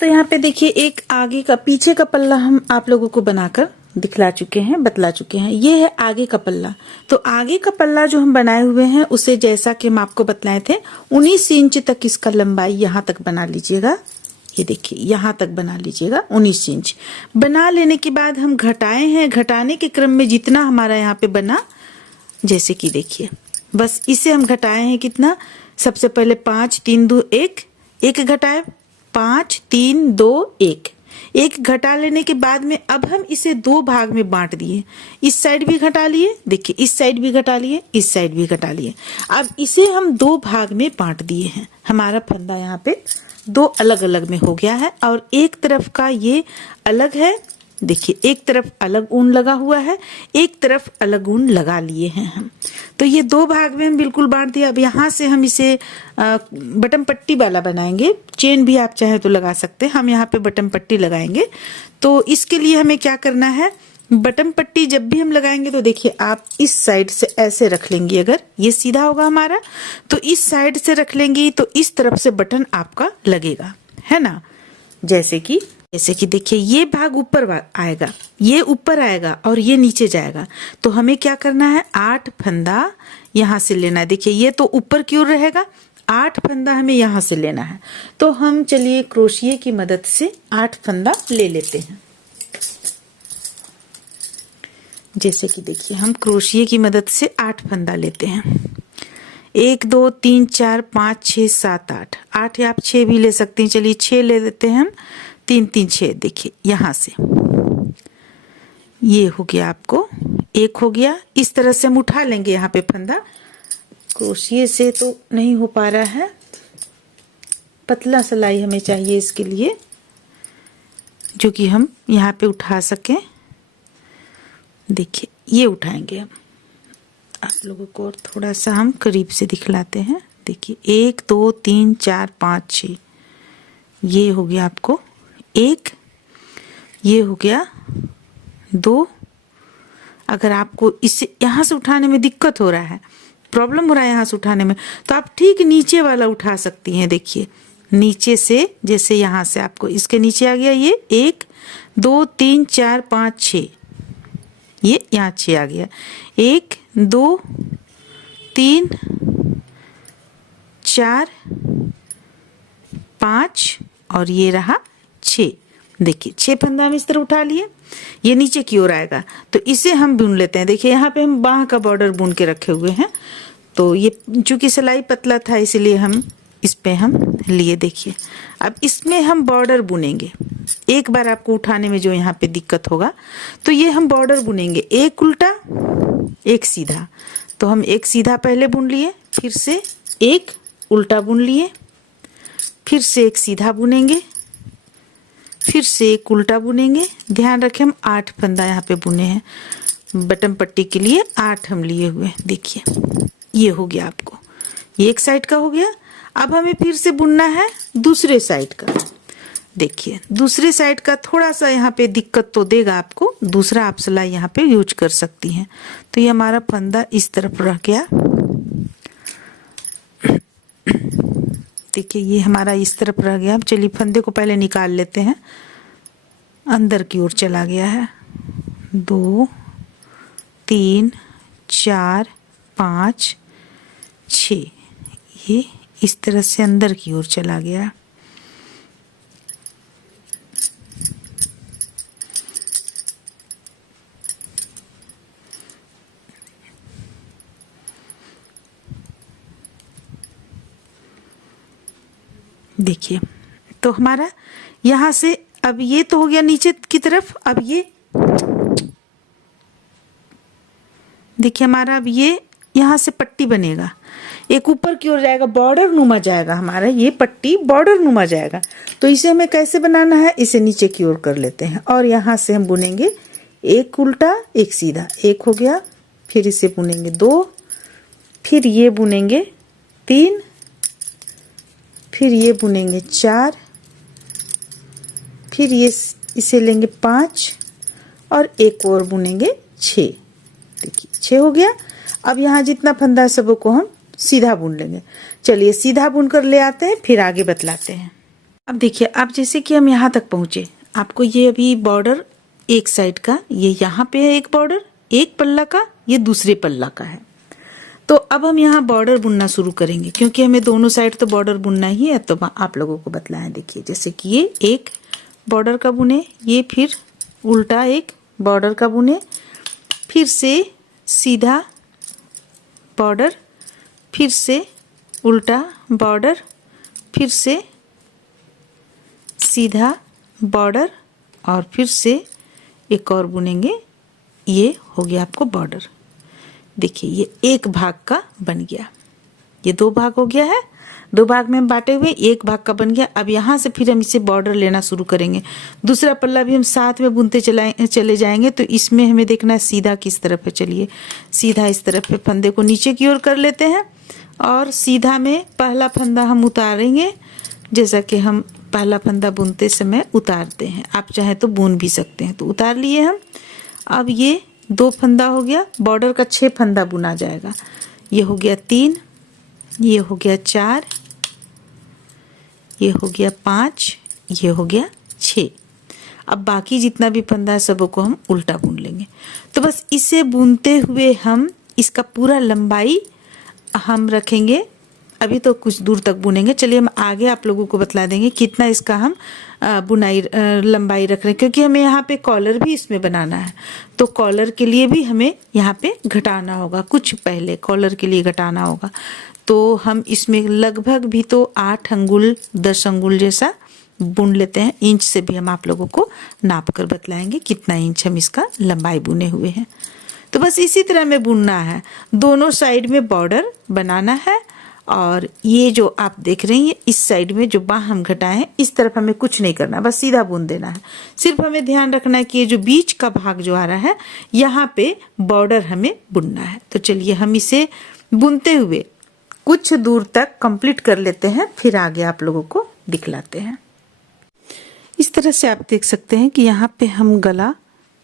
तो यहाँ पे देखिए एक आगे का पीछे का पल्ला हम आप लोगों को बनाकर दिखला चुके हैं, बतला चुके हैं। ये है आगे का पल्ला। तो आगे का पल्ला जो हम बनाए हुए हैं उसे जैसा कि हम आपको बतलाए थे 19 इंच तक इसका लंबाई यहाँ तक बना लीजिएगा। ये देखिए यहाँ तक बना लीजिएगा 19 इंच। बना लेने के बाद हम घटाए हैं, घटाने के क्रम में जितना हमारा यहाँ पे बना, जैसे कि देखिए बस इसे हम घटाए हैं कितना, सबसे पहले 5 3 2 1, एक घटाए 5 3 2 1, एक घटा लेने के बाद में अब हम इसे दो भाग में बांट दिए। इस साइड भी घटा लिए, देखिए इस साइड भी घटा लिए, इस साइड भी घटा लिए। अब इसे हम दो भाग में बांट दिए हैं। हमारा फंदा यहाँ पे दो अलग अलग में हो गया है और एक तरफ का ये अलग है, देखिए एक तरफ अलग ऊन लगा हुआ है, एक तरफ अलग ऊन लगा लिए हैं हम। तो ये दो भाग में हम बिल्कुल बांट दिया। अब यहाँ से हम इसे बटन पट्टी वाला बनाएंगे। चेन भी आप चाहे तो लगा सकते हैं, हम यहाँ पे बटन पट्टी लगाएंगे। तो इसके लिए हमें क्या करना है, बटन पट्टी जब भी हम लगाएंगे तो देखिए आप इस साइड से ऐसे रख लेंगी, अगर ये सीधा होगा हमारा तो इस साइड से रख लेंगी तो इस तरफ से बटन आपका लगेगा, है ना। जैसे कि देखिए ये भाग ऊपर आएगा, ये ऊपर आएगा और ये नीचे जाएगा। तो हमें क्या करना है, 8 फंदा यहाँ से लेना है। देखिए ये तो ऊपर की ओर रहेगा, 8 फंदा हमें यहाँ से लेना है। तो हम चलिए क्रोशिये की मदद से 8 फंदा ले लेते हैं। जैसे कि देखिए हम क्रोशिये की मदद से 8 फंदा लेते हैं। 1 2 3 4 5 6 7 8 या आप 6 भी ले सकते हैं। चलिए 6 ले लेते हैं हम, 3 3 6। देखिए यहाँ से ये हो गया, आपको एक हो गया। इस तरह से हम उठा लेंगे यहाँ पे फंदा। क्रोशिये से तो नहीं हो पा रहा है, पतला सिलाई हमें चाहिए इसके लिए, जो कि हम यहाँ पे उठा सकें। देखिए ये उठाएंगे हम, आप लोगों को और थोड़ा सा हम करीब से दिखलाते हैं। देखिए 1 2 3 4 5 6, ये हो गया आपको एक, ये हो गया 2। अगर आपको इसे यहाँ से उठाने में दिक्कत हो रहा है, प्रॉब्लम हो रहा है यहाँ से उठाने में, तो आप ठीक नीचे वाला उठा सकती हैं। देखिए नीचे से, जैसे यहाँ से आपको इसके नीचे आ गया, ये 1 2 3 4 5 6, ये यहाँ 6 आ गया। 1 2 3 4 5 और ये रहा 6। देखिए 6 फंदा हम इस तरह उठा लिए, ये नीचे की ओर आएगा तो इसे हम बुन लेते हैं। देखिए यहाँ पे हम बाह का बॉर्डर बुन के रखे हुए हैं। तो ये चूंकि सिलाई पतला था इसलिए हम इस पे हम लिए। देखिए अब इसमें हम बॉर्डर बुनेंगे। एक बार आपको उठाने में जो यहाँ पे दिक्कत होगा, तो ये हम बॉर्डर बुनेंगे, एक उल्टा एक सीधा। तो हम एक सीधा पहले बुन लिए, फिर से एक उल्टा बुन लिए, फिर से एक सीधा बुनेंगे, फिर से एक उल्टा बुनेंगे। ध्यान रखें हम 8 फंदा यहाँ पे बुने हैं, बटन पट्टी के लिए 8 हम लिए हुए। देखिए ये हो गया, आपको ये एक साइड का हो गया। अब हमें फिर से बुनना है दूसरे साइड का। देखिए दूसरे साइड का थोड़ा सा यहाँ पे दिक्कत तो देगा आपको, दूसरा आप सिलाई यहाँ पे यूज कर सकती हैं। तो ये हमारा फंदा इस तरफ रह गया। देखिए ये हमारा इस तरफ रह गया। अब चलिए फंदे को पहले निकाल लेते हैं, अंदर की ओर चला गया है। 2 3 4 5 6, ये इस तरह से अंदर की ओर चला गया। देखिए तो हमारा यहाँ से अब ये तो हो गया नीचे की तरफ। अब ये देखिए हमारा अब ये यहाँ से पट्टी बनेगा, एक ऊपर की ओर जाएगा, बॉर्डर नुमा जाएगा हमारा, ये पट्टी बॉर्डर नुमा जाएगा। तो इसे हमें कैसे बनाना है, इसे नीचे की ओर कर लेते हैं और यहाँ से हम बुनेंगे एक उल्टा एक सीधा। एक हो गया, फिर इसे बुनेंगे 2, फिर ये बुनेंगे 3, फिर ये बुनेंगे 4, फिर ये इसे लेंगे 5 और एक और बुनेंगे 6। देखिए 6 हो गया। अब यहाँ जितना फंदा है सबको हम सीधा बुन लेंगे। चलिए सीधा बुन कर ले आते हैं, फिर आगे बतलाते हैं। अब देखिए, अब जैसे कि हम यहाँ तक पहुँचे, आपको ये अभी बॉर्डर एक साइड का, ये यहाँ पे है एक बॉर्डर, एक पल्ला का, ये दूसरे पल्ला का है। तो अब हम यहाँ बॉर्डर बुनना शुरू करेंगे, क्योंकि हमें दोनों साइड तो बॉर्डर बुनना ही है। तो आप लोगों को बतलाएं, देखिए जैसे कि ये एक बॉर्डर का बुने, ये फिर उल्टा एक बॉर्डर का बुने, फिर से सीधा बॉर्डर, फिर से उल्टा बॉर्डर, फिर से सीधा बॉर्डर, और फिर से एक और बुनेंगे। ये हो गया आपको बॉर्डर। देखिए ये एक भाग का बन गया, ये दो भाग हो गया है, दो भाग में हम बांटे हुए एक भाग का बन गया। अब यहाँ से फिर हम इसे बॉर्डर लेना शुरू करेंगे। दूसरा पल्ला भी हम साथ में बुनते चले जाएंगे। तो इसमें हमें देखना है सीधा किस तरफ है। चलिए सीधा इस तरफ है, फंदे को नीचे की ओर कर लेते हैं और सीधा में पहला फंदा हम उतारेंगे, जैसा कि हम पहला फंदा बुनते समय उतारते हैं। आप चाहे तो बुन भी सकते हैं। तो उतार लिए हम। अब ये दो फंदा हो गया, बॉर्डर का 6 फंदा बुना जाएगा। ये हो गया 3, ये हो गया 4, ये हो गया 5, ये हो गया 6। अब बाकी जितना भी फंदा है सबों को हम उल्टा बुन लेंगे। तो बस इसे बुनते हुए हम इसका पूरा लंबाई हम रखेंगे। अभी तो कुछ दूर तक बुनेंगे। चलिए हम आगे आप लोगों को बतला देंगे कितना इसका हम बुनाई लंबाई रख रहे हैं, क्योंकि हमें यहाँ पे कॉलर भी इसमें बनाना है। तो कॉलर के लिए भी हमें यहाँ पे घटाना होगा, कुछ पहले कॉलर के लिए घटाना होगा। तो हम इसमें लगभग भी तो 8 अंगुल 10 अंगुल जैसा बुन लेते हैं। इंच से भी हम आप लोगों को नाप कर बतलाएंगे कितना इंच हम इसका लंबाई बुने हुए हैं। तो बस इसी तरह में बुनना है, दोनों साइड में बॉर्डर बनाना है। और ये जो आप देख रहे हैं इस साइड में जो बाँह हम घटाए हैं, इस तरफ हमें कुछ नहीं करना, बस सीधा बुन देना है। सिर्फ हमें ध्यान रखना है कि ये जो बीच का भाग जो आ रहा है यहाँ पे बॉर्डर हमें बुनना है। तो चलिए हम इसे बुनते हुए कुछ दूर तक कंप्लीट कर लेते हैं, फिर आगे आप लोगों को दिखलाते हैं। इस तरह से आप देख सकते हैं कि यहाँ पे हम गला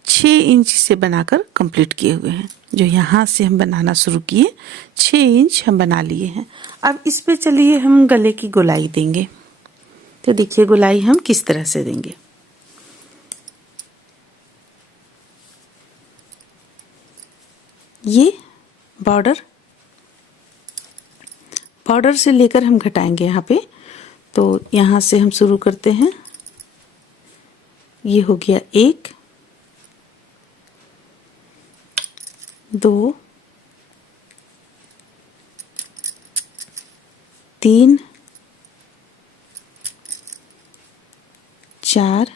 6 इंच से बनाकर कंप्लीट किए हुए हैं। जो यहाँ से हम बनाना शुरू किए 6 इंच हम बना लिए हैं। अब इस पे चलिए हम गले की गोलाई देंगे। तो देखिए गोलाई हम किस तरह से देंगे। ये बॉर्डर से लेकर हम घटाएंगे यहाँ पे। तो यहाँ से हम शुरू करते हैं। ये हो गया 1, 2, 3, 4,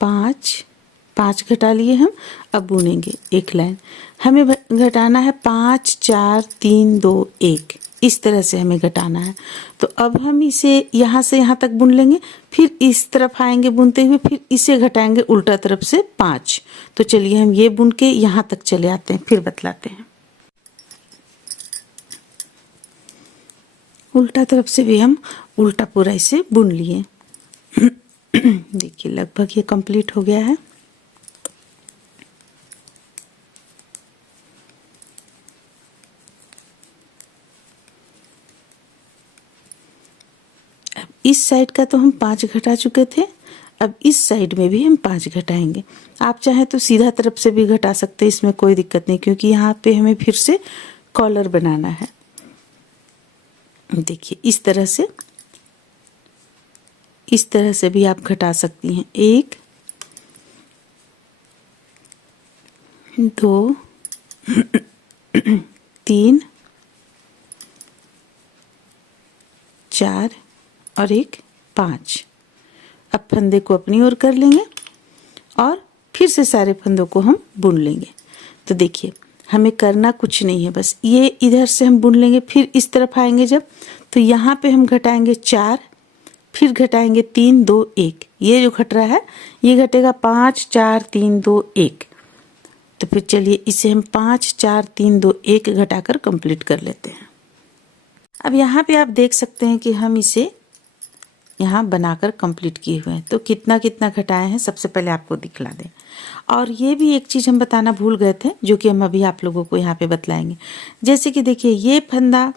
5 घटा लिए हम। अब बुनेंगे एक लाइन। हमें घटाना है 5 4 3 2 1, इस तरह से हमें घटाना है। तो अब हम इसे यहाँ से यहाँ तक बुन लेंगे, फिर इस तरफ आएंगे बुनते हुए, फिर इसे घटाएंगे उल्टा तरफ से 5। तो चलिए हम ये बुन के यहाँ तक चले आते हैं, फिर बतलाते हैं। उल्टा तरफ से भी हम उल्टा पूरा इसे बुन लिए। देखिए लगभग ये कंप्लीट हो गया है। अब इस साइड का तो हम 5 घटा चुके थे, अब इस साइड में भी हम 5 घटाएंगे। आप चाहे तो सीधा तरफ से भी घटा सकते हैं, इसमें कोई दिक्कत नहीं, क्योंकि यहाँ पे हमें फिर से कॉलर बनाना है। देखिए इस तरह से भी आप घटा सकती हैं। 1 2 3 4 और 1 5। अब फंदे को अपनी ओर कर लेंगे और फिर से सारे फंदों को हम बुन लेंगे। तो देखिए हमें करना कुछ नहीं है, बस ये इधर से हम बुन लेंगे, फिर इस तरफ आएंगे जब, तो यहाँ पे हम घटाएंगे 4, फिर घटाएंगे 3 2 1। ये जो घट रहा है ये घटेगा 5 4 3 2 1। तो फिर चलिए इसे हम 5 4 3 2 1 घटाकर कंप्लीट कर लेते हैं। अब यहाँ पे आप देख सकते हैं कि हम इसे यहाँ बनाकर कंप्लीट किए हुए हैं। तो कितना कितना घटाए हैं सबसे पहले आपको दिखला दें। और ये भी एक चीज़ हम बताना भूल गए थे, जो कि हम अभी आप लोगों को यहाँ पे बतलाएंगे। जैसे कि देखिए ये फंदा,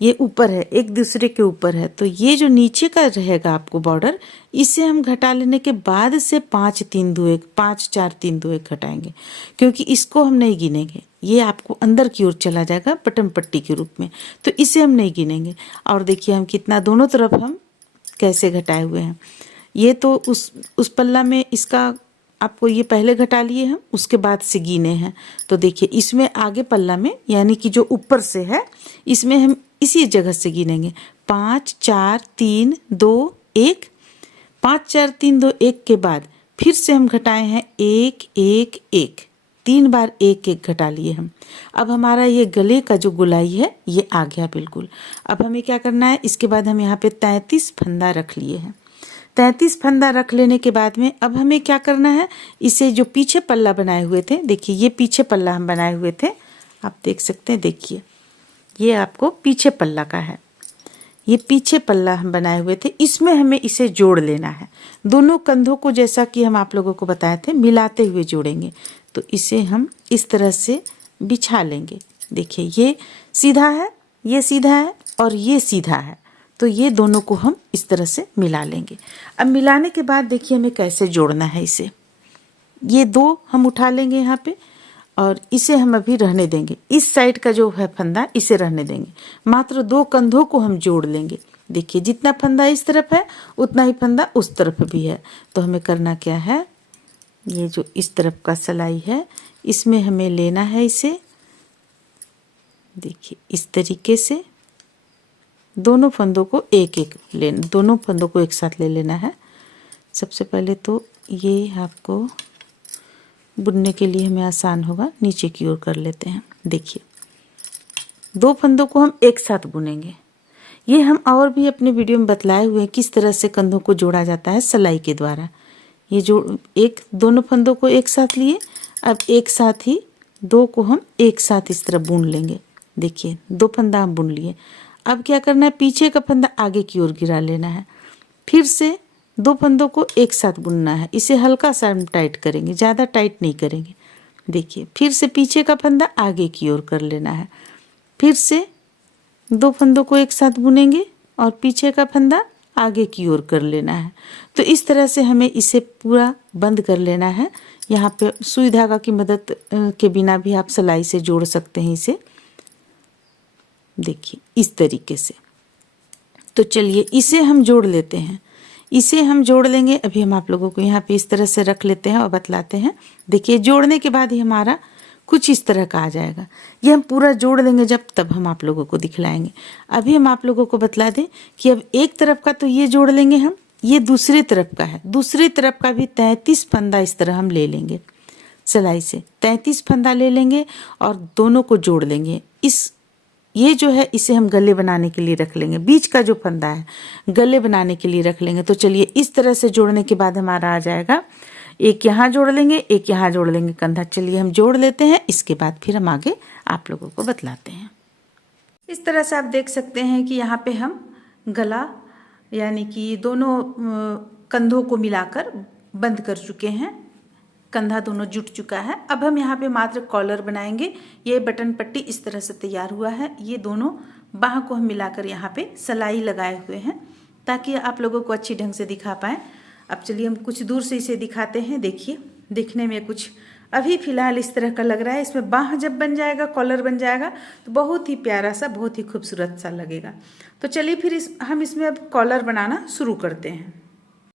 ये ऊपर है, एक दूसरे के ऊपर है, तो ये जो नीचे का रहेगा आपको बॉर्डर, इसे हम घटा लेने के बाद से 5 3 2 1 5 4 3 2 1 घटाएंगे, क्योंकि इसको हम नहीं गिनेंगे, ये आपको अंदर की ओर चला जाएगा बटन पट्टी के रूप में, तो इसे हम नहीं गिनेंगे। और देखिए हम कितना दोनों तरफ हम कैसे घटाए हुए हैं। ये तो उस पल्ला में इसका आपको ये पहले घटा लिए हम, उसके बाद से गिने हैं। तो देखिए इसमें आगे पल्ला में यानी कि जो ऊपर से है, इसमें हम इसी जगह से गिनेंगे 5 4 3 2 1, 5 4 3 2 1 के बाद फिर से हम घटाए हैं 1 1 1, 3 बार 1 1 घटा लिए हम। अब हमारा ये गले का जो गोलाई है ये आ गया बिल्कुल। अब हमें क्या करना है, इसके बाद हम यहाँ पे 33 फंदा रख लिए हैं। 33 फंदा रख लेने के बाद में अब हमें क्या करना है, इसे जो पीछे पल्ला बनाए हुए थे, देखिए ये पीछे पल्ला हम बनाए हुए थे, आप देख सकते हैं, देखिए ये आपको पीछे पल्ला का है, ये पीछे पल्ला हम बनाए हुए थे, इसमें हमें इसे जोड़ लेना है। दोनों कंधों को जैसा कि हम आप लोगों को बताए थे मिलाते हुए जोड़ेंगे। तो इसे हम इस तरह से बिछा लेंगे। देखिए ये सीधा है, ये सीधा है और ये सीधा है, तो ये दोनों को हम इस तरह से मिला लेंगे। अब मिलाने के बाद देखिए हमें कैसे जोड़ना है इसे। ये 2 हम उठा लेंगे यहाँ पे और इसे हम अभी रहने देंगे। इस साइड का जो है फंदा इसे रहने देंगे, मात्र 2 कंधों को हम जोड़ लेंगे। देखिए जितना फंदा इस तरफ है उतना ही फंदा उस तरफ भी है। तो हमें करना क्या है, ये जो इस तरफ का सिलाई है इसमें हमें लेना है इसे, देखिए इस तरीके से दोनों फंदों को एक एक लेना, दोनों फंदों को एक साथ ले लेना है। सबसे पहले तो ये आपको बुनने के लिए हमें आसान होगा, नीचे की ओर कर लेते हैं। देखिए 2 फंदों को हम एक साथ बुनेंगे। ये हम और भी अपने वीडियो में बतलाए हुए हैं किस तरह से कंधों को जोड़ा जाता है सिलाई के द्वारा। ये जो दोनों फंदों को एक साथ लिए, अब एक साथ ही 2 को हम एक साथ इस तरह बुन लेंगे। देखिए 2 फंदा हम बुन लिए। अब क्या करना है, पीछे का फंदा आगे की ओर गिरा लेना है, फिर से 2 फंदों को एक साथ बुनना है। इसे हल्का सा हम टाइट करेंगे, ज़्यादा टाइट नहीं करेंगे। देखिए फिर से पीछे का फंदा आगे की ओर कर लेना है, फिर से 2 फंदों को एक साथ बुनेंगे और पीछे का फंदा आगे की ओर कर लेना है। तो इस तरह से हमें इसे पूरा बंद कर लेना है। यहाँ पे सुई धागा की मदद के बिना भी आप सिलाई से जोड़ सकते हैं इसे, देखिए इस तरीके से। तो चलिए इसे हम जोड़ लेते हैं, इसे हम जोड़ लेंगे। अभी हम आप लोगों को यहाँ पे इस तरह से रख लेते हैं और बतलाते हैं। देखिए जोड़ने के बाद ही हमारा कुछ इस तरह का आ जाएगा। ये हम पूरा जोड़ लेंगे जब तब हम आप लोगों को दिखलाएंगे। अभी हम आप लोगों को बतला दें कि अब एक तरफ का तो ये जोड़ लेंगे हम, ये दूसरी तरफ का है, दूसरी तरफ का भी 33 फंदा इस तरह हम ले लेंगे सिलाई से। 33 फंदा ले लेंगे और दोनों को जोड़ लेंगे। ये जो है इसे हम गले बनाने के लिए रख लेंगे, बीच का जो फंदा है गले बनाने के लिए रख लेंगे। तो चलिए इस तरह से जोड़ने के बाद हमारा आ जाएगा, एक यहाँ जोड़ लेंगे, एक यहाँ जोड़ लेंगे कंधा। चलिए हम जोड़ लेते हैं, इसके बाद फिर हम आगे आप लोगों को बतलाते हैं। इस तरह से आप देख सकते हैं कि यहाँ पे हम गला यानी कि दोनों कंधों को मिलाकर बंद कर चुके हैं, कंधा दोनों जुट चुका है। अब हम यहाँ पे मात्र कॉलर बनाएंगे। ये बटन पट्टी इस तरह से तैयार हुआ है। ये दोनों बाह को हम मिलाकर यहाँ पे सिलाई लगाए हुए हैं ताकि आप लोगों को अच्छी ढंग से दिखा पाएँ। अब चलिए हम कुछ दूर से इसे दिखाते हैं। देखिए दिखने में कुछ अभी फ़िलहाल इस तरह का लग रहा है। इसमें बाह जब बन जाएगा, कॉलर बन जाएगा तो बहुत ही प्यारा सा, बहुत ही खूबसूरत सा लगेगा। तो चलिए फिर हम इसमें अब कॉलर बनाना शुरू करते हैं।